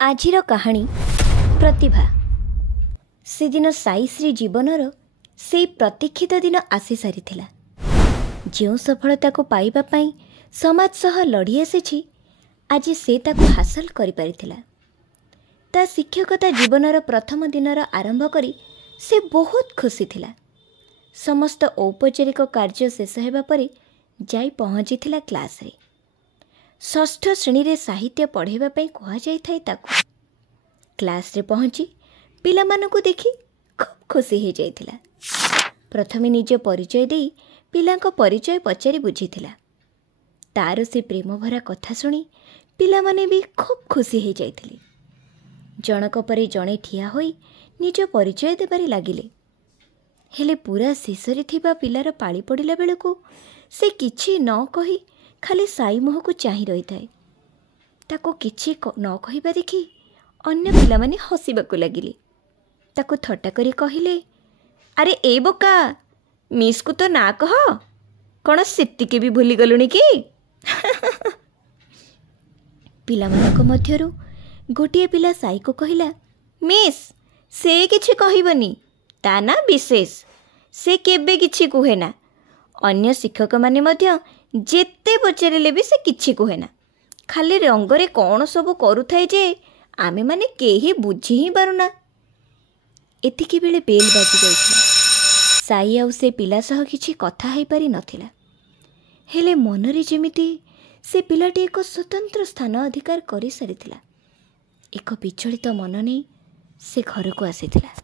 आजिर कहानी प्रतिभा। से दिन साईश्री जीवनर से प्रतीक्षित दिन आसी सारी जो सफलता को पाइबा पाई समाज सह लड़ी आसी आज से ताको हासिल करि परिथिला। ता शिक्षकता जीवनर प्रथम दिनर आरंभ करी से बहुत खुशी थिला। समस्त औपचारिक कार्य शेष हेबा परे जाई पहुँची क्लास रे। षष्ठ श्रेणी रे साहित्य पढ़ाइबा पई कहा जाई थाई ताकू। क्लास रे पहुँची पिला मानकु देखी खूब खुशी हो जाइथिला। प्रथमे निज परिचय देई पिलांको परिचय पचारि बुझीथिला। तार से प्रेम भरा कथा सुनी पिला माने भी खूब खुशी हो जाइथिले। जनक परे जणे ठिया होई निज परिचय देबारे लागिले। हेले पूरा शेषरे थिबा पिलार पाଳି पड़िला बेलକୁ से किछि न कही खाली साई मुह को चाहि रही थाए। ताको किछि न कहिबा देखी अन्य पिला माने हसिबाकु लागिले। ताको थट्टा करी कहिले, अरे ए बोका मिस को तो ना कह, कौन सेतिके भी भूली गलुनी कि? पिला मानक मध्यरु गोटिए पिला साई को कहिला, मिस से किछि कहिबनी, ता ना विशेष से केबे किछि कुहे ना। अन्य शिक्षक माने मध्य जेते पचारिले भी से किछि कुहे ना। खाली रंगरे कौन सब करुथाए जे आमे माने केही बुझी ही पारुना। एतिकी बेले बेल बाजी जाइथिला। साई आउ से पिला सह किछि कथा हेई पारि नथिला। हेले मनरे जेमिति से पिलाटी एक स्वतंत्र स्थान अधिकार करि सारिथिला। एक विचलित मन नै से घर को आसीथिला।